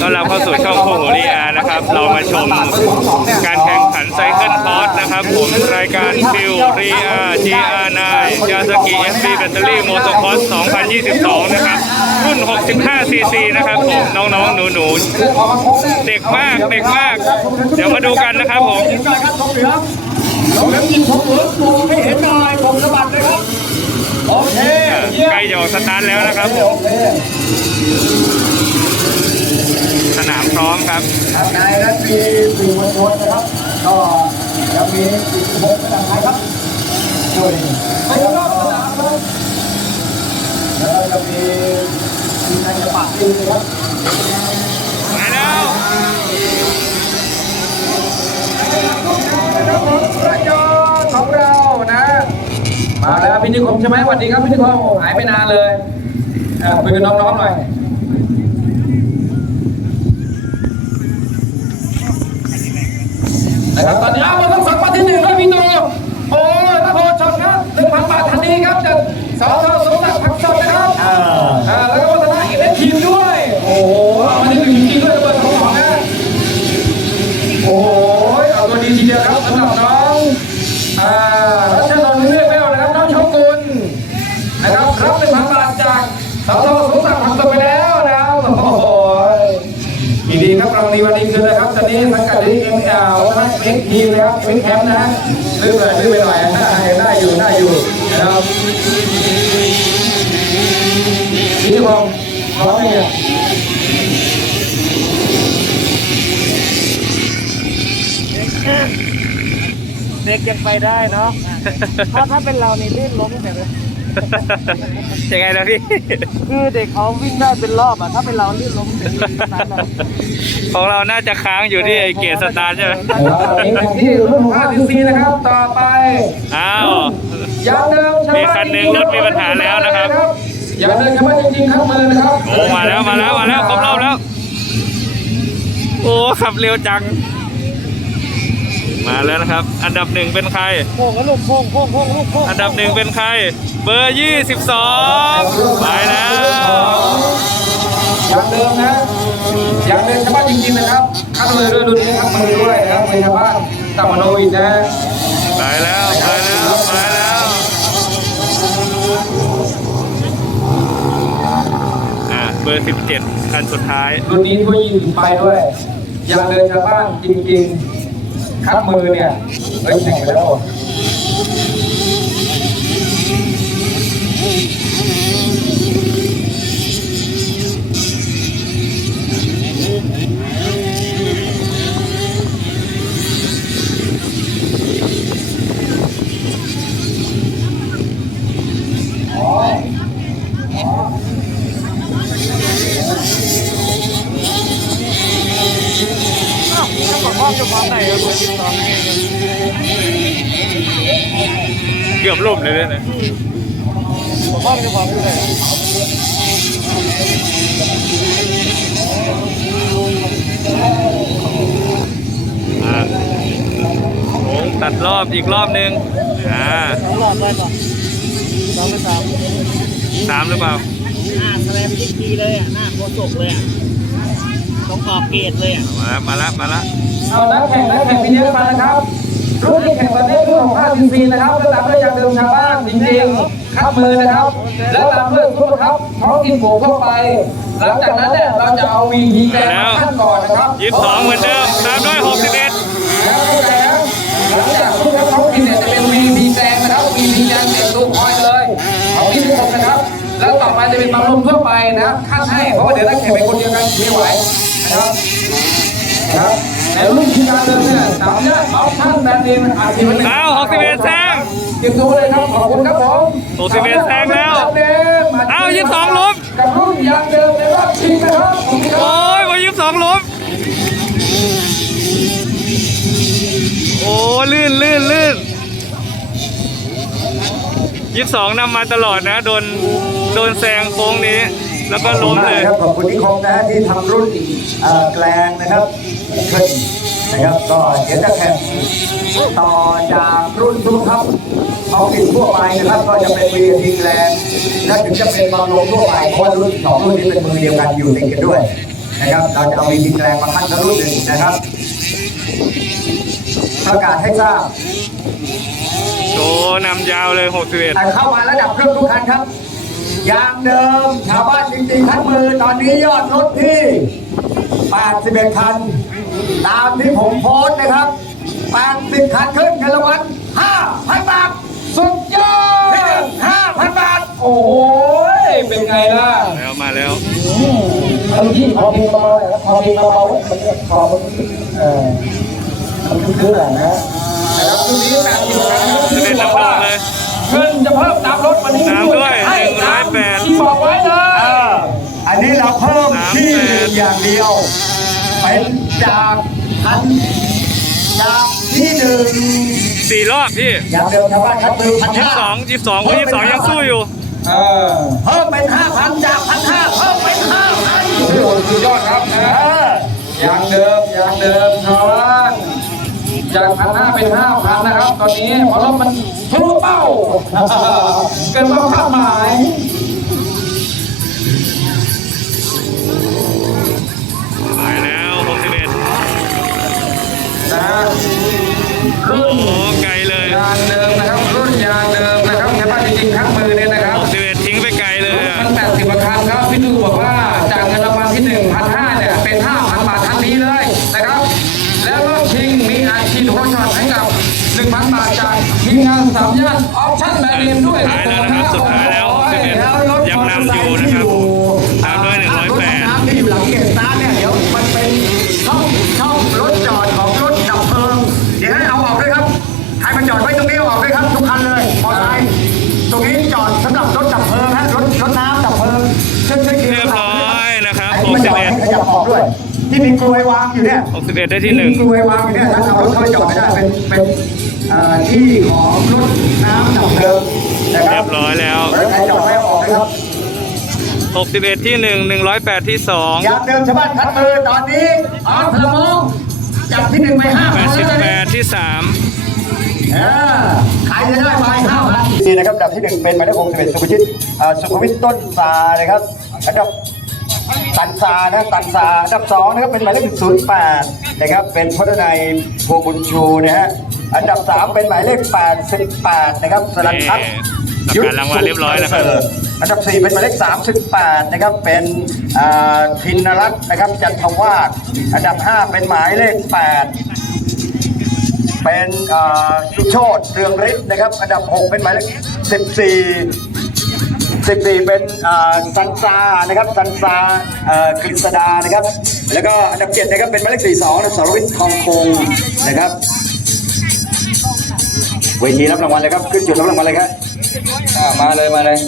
ต้อนรับเข้าสู่ช่องโคโหรีอานะครับ เรามาชมการแข่งขันไซเคิลคอร์สนะครับ ผมรายการฟิวรีอาจีอาร์นยาสกิเอฟบีแบตเตอรี่โมโตคอร์ส2022 นะครับ รุ่น 65 ซีซีนะครับผมน้องๆ หนูๆ เด็กมากเด็กมาก เดี๋ยวมาดูกันนะครับผมเราเริ่มยิงผมเหลือปูให้เห็นน่อยผมสะบัดเลยครับ ใกล้จะออกสตาร์ทแล้วนะครับโอเคสนามพร้อมครับข้างในนั้นมีสื่อมวลชนนะครับ ก็ยังมีอีกหกสนามครับช่วยไปรอบสนามครับแล้วจะมีทีมงานจะปากดีนะครับไปแล้ว นะครับผมระยองของเรานะ มาแล้วพี่ นิคมใช่ไหมสวัสดีครับพี่นิคมหายไปนานเลยไปกับน้องๆหน่อยนะครับตอนนี้เอามาทั้งสองมาที่หนึ่งครับพี่โตโอ้ยพระโพชนครับหนึ่งพันบาททันทีครับจากสองสมศักดิ์ผักสดนะครับอ่าแล้วก็วัฒนาอีกได้ทีมด้วย โอ้โหเอามาที่หนึ่งจริงๆด้วยเบอร์สองสองนะโอ้ยเอาตัวดีทีเดียวครับสำหรับน้องอ่ารัชนนท์เรียกแววนะครับน้องโชกุลนะครับรับหนึ่งพันบาท จากสอทสมศักดิ์ผักสดไปแล้วนะครับโอ้โหยินดีครับรางวัลดีวันนี้คืนนะครับตอนนี้สังกัดที่เอ็มเอลทั้เอ็กทีนะครับเป็นแคมป์นะลืมเลยลืมไปหน่อยได้ได้อยู่ได้อยู่นะครับนี่พร้อมพร้อมเนี่ยเด็กยังไปได้เนาะ เพราะถ้าเป็นเรานี่ลื่นล้มแต่เลย ยังไงนะพี่ คือเด็กเขาวิ่งได้เป็นรอบอะถ้าเป็นเราลื่นล้มแต่ลื่นนั้นอะของเราน่าจะค้างอยู่ที่ไอเกตสตาร์ใช่ไหมเราเองที่รุ่น5 4นะครับต่อไปอ้าวยางเดิมชาวมีบ้าคันหนึ่งรถมีปัญหาแล้วนะครับยางเดิมชาวบ้านจริงๆครับมือนะครับโอ้มาแล้วมาแล้วมาแล้วครบรอบแล้ว โอ้ขับเร็วจัง มาแล้วนะครับ อันดับหนึ่งเป็นใคร โค้งแล้วลูกโค้งโค้งโค้งลูกโค้งอันดับหนึ่งเป็นใคร เบอร์ยี่สิบสองไปแล้วยางเดิมนะยางเดิมชาวบ้านจริงๆนะครับคัดมือด้วยรุ่นนี้ครับมือด้วยนะครับมือชาวบ้านตามมโนอีกนะไปแล้วไปแล้วไปแล้วอ่าเบอร์สิบเจ็ดคันสุดท้าย รุ่นนี้ก็ยิงถึงไปด้วยยางเดินชาวบ้านจริงๆ คัดมือเนี่ยเฮ้ยแข่งไปแล้วอ้ ถ้าบอกพ่อจะพร้อมไหนอะเบอร์สิบสองเกือบล่มเลยเนี่ยนะบอกพ่อจะพร้อมอยู่ไหนอ่าโค้ตัดรอบอีกรอบหนึ่งอ่าสองหลอดไปป่ะสองไปสามสามหรือเปล่า หน้าแสลมจิ๊กทีเลยอะ หน้าโคตกเลยอะ ต้องออกเกตเลยอะมาแล้วมาแล้วมาแล้วเอานักแข่งนักแข่งพี่เลี้ยงมานะครับรุ่นที่แข่งตอนนี้รุ่นของ5 cc นะครับแล้วตามด้วยยางเดิมชาวบ้านจริงๆคัดมือนะครับ แล้วตามด้วยซุปเปอร์ครับท้องกินหมูเข้าไป หลังจากนั้นเนี่ยเราจะเอาวีทีแดงมาขั้นก่อนนะครับยี่สิบสองเหมือนเดิมตามด้วยหกสิบเอ็ดแล้วเข้าใจนะหลังจากซุปเปอร์ท้องกินเนี่ยจะเป็นวีทีแดงนะครับวีทีแดงเต็มตู้คอยเลยเอาที่หกนะครับ แล้วต่อไปจะเป็นบำรุงทั่วไปนะครับขั้นให้เพราะว่าเดี๋ยวนักแข่งเป็นคนเดียวกันไม่ไหวนะ ครับครับแต่รุ่นที่การเดินเนี่ยสามารถเอาท่านแบรนด์เนอาชีพหนึ่งอ้าหกสิบเอ็ดแซงเก็บตัวเลยครับขอบคุณครับผมหกสิบเอ็ดแซงแล้วเอายี่สิบสองลุ้มกับรุ่นยางเดิมในรอบชิงนะครับโอ้รับยมายี่สิบสองลุ้มโอ้ลื่นลื่นลื่นยี่สิบสองนำมาตลอดนะโดนโดนแซงโค้งนี้ แล้วก็ล้มเลยขอบคุณนิคมนะฮะที่ทำรุ่นเอ่อแกลงนะครับขึ้นนะครับก็เดี๋ยวจะแข่งต่อจากรุ่นรุ่นครับเอาปิดทั่วไปนะครับ ก็จะเป็นเวียทีแลนด์และถึงจะเป็นบอลลงทั่วไปเพราะว่ารุ่นสองรุ่นนี้เป็นมือเดียวกันอยู่ติดกันด้วยนะครับ เราจะเอาวีทีแลนด์มาคัดทั้งรุ่นหนึ่งนะครับประกาศให้ทราบโชว์นำยาวเลย 61แต่เข้ามาระดับเครื่องทุกคันครับ อย่างเดิมชาวบ้านจริงๆคัดมือตอนนี้ยอดรถที่ 81 คัน ตามที่ผมโพสต์นะครับ 80 คันขึ้นเงินรางวัล5,000 บาท สุดยอด5,000 บาท โอ้โหเป็นไงล่ะ แล้วมาแล้วเอาที่พอเพลงเบาๆนะครับพอเพลงเบาๆมันจะพอมันเออมันคือๆแหละนะนะครับรุ่นนี้แปดสิบครั้งสิบ เอ็ดลำโพงเลยขึ้นจะเพิ่มตามรถวันนี้ตามด้วยให้หนึ่งร้อยแปดที่บอกไว้เลเอยออันนี้เราเพิ่มที่หนึ่งอย่างเดียว เป็นจากคันจากที่หนึ่งสี่รอบพี่อย่างเดิมชาวบ้านคัดมือพันห้า22 22คน22ยังสู้อยู่เออเพิ่มเป็นห้าพันจากพันห้าเพิ่มเป็นห้าพันโอ้โหสุดยอดครับนะเอออย่างเดิมอย่างเดิมชาวบ้าน จากพันห้าเป็นห้าพันนะครับ ตอนนี้เพราะรถมันทะลุเป้า เกินความคาดหมายไปแล้ว61นะ งานสามย่านออปชั่นแบรนด์เนมด้วยสุดท้ายแล้วนะครับสุดท้ายแล้วโอ้ย11แล้วรถยังนำอยู่นะครับตามด้วยรถ108น้ำที่อยู่หลังเกตสตาร์ทเนี่ยเดี๋ยวมันเป็นช่องช่องรถจอดของรถดับเพลิงเดี๋ยวให้เอาออกด้วยครับให้มันจอดไว้ตรงนี้เอาออกด้วยครับทุกคันเลยมอเตอร์ไซค์ตรงนี้จอดสำหรับรถดับเพลิงฮะรถรถน้ำดับเพลิงเช่นเช่นเรียบร้อยนะครับอันนี้มันจอดให้ขยับออกด้วย ที่มีกลวยวางอยู่เนี่ย61 61ได้ที่กลวยวางอยู่เนี่ยถ้าเอารถเข้าไปจอดไม่ได้เป็นเป็นเอ่อที่ของรถน้ำดับเพลิงนะ1คเรีรัยบบร้อยแล้วแล้วใครจอดไม่เอาออกเลยครับ61 ที่1 108 ที่2อย่างเดิมชาวบ้านคัดมือตอนนี้ออสพลมงจับที่หนึ่งไปห้าพัน88 ที่เออใครจะได้ไปห้าพันนี่นะครับอันดับที่หนึ่งเป็นหมายเลขหกสิบเอ็ดสุภชิตเอ่อสุภวิทย์ต้นซานะครับอันดับ ตันซานะตันซาอันดับสองนะครับเป็นหมายเลขศูนย์แปดนะครับ เป็นพจนายพวงบุญชูนะฮะอันดับสามเป็นหมายเลขแปดสิบแปดนะครับสลันทัศน์นี่ประกาศรางวัลเรียบร้อยแล้วครับอันดับ4เป็นหมายเลข38นะครับเป็นอ่าธินรัตน์นะครับจันทวาสอันดับ5เป็นหมายเลข8เป็นอ่าสุโชตเรืองฤทธิ์นะครับ อันดับ 6 เป็นหมายเลข14 14 เป็นซันซานะครับซันซาเอ่อกฤษดานะครับ แล้วก็อันดับ7นะครับเป็นหมายเลข42นะสรวิทย์ทองคงนะครับเวทีรับรางวัลเลยครับขึ้นจุดรับรางวัลเลยครับมาเลยมาเลย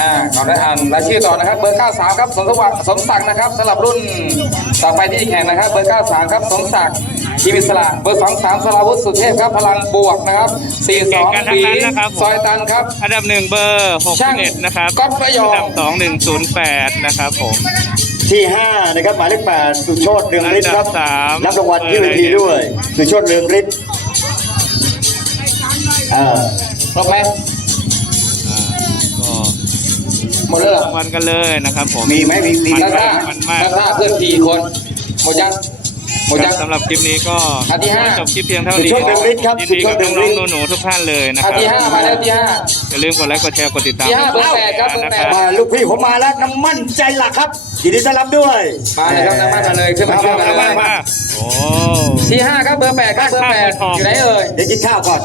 อ่าขอได้อ่านรายชื่อต่อนะครับ เบอร์ 93 ครับสมสวัสดิ์สมศักดิ์นะครับสำหรับรุ่นต่อไปที่แข่งนะครับ เบอร์ 93 ครับสมศักดิ์ชีวิตสละเบอร์ 23สราวุฒิสุเทพครับ พลังบวกนะครับเก่งกัน42ทั้ปีงนั้นนะครับซอยตันครับ อันดับ1เบอร์ช่าง61นะครับก๊อฟระยองอันดับ2 108นะครับผมที่5นะครับหมายเลข8สุโชตเรืองฤทธิ์ครับอันดับสามรับรางวัลที่เวทีด้วย สุโชตเรืองฤทธิ์อ่าครบไหมอ่าก็ หมดแล้วเหรอ รางวัลกันเลยนะครับผมมีไหมมีมีมันท่ามากมันมากท่าเพื่อนสี่คนหมดยังหมดยังสำหรับคลิปนี้ก็อันที่ห้า จบคลิปเพียงเท่านี้สุโชตเรืองฤทธิ์ครับยินสุดีโชกัตบเรืองน้ฤองทธิ์ๆหนูๆทุกท่านเลยนะคอัรันบที่ห้ามาแล้วที่ห้า อย่าลืมกดไลค์กดแชร์กดติดตามที่ห้าเบอร์แปดครับเบอร์นะแปคดรับมาลูกพี่ผมมาแล้วน้ำมั่นใจหลักครับยินดีต้อนรับด้วยมาเลยครับน้ำมันมาเลยขึ้นมาช่วยกันมาเลมายมาโอ้ ที่ห้าครับเบอร์แปดครับเบอร์แปดอยู่ไหนเอ่ยเดี๋ยวกินข้าวก่อน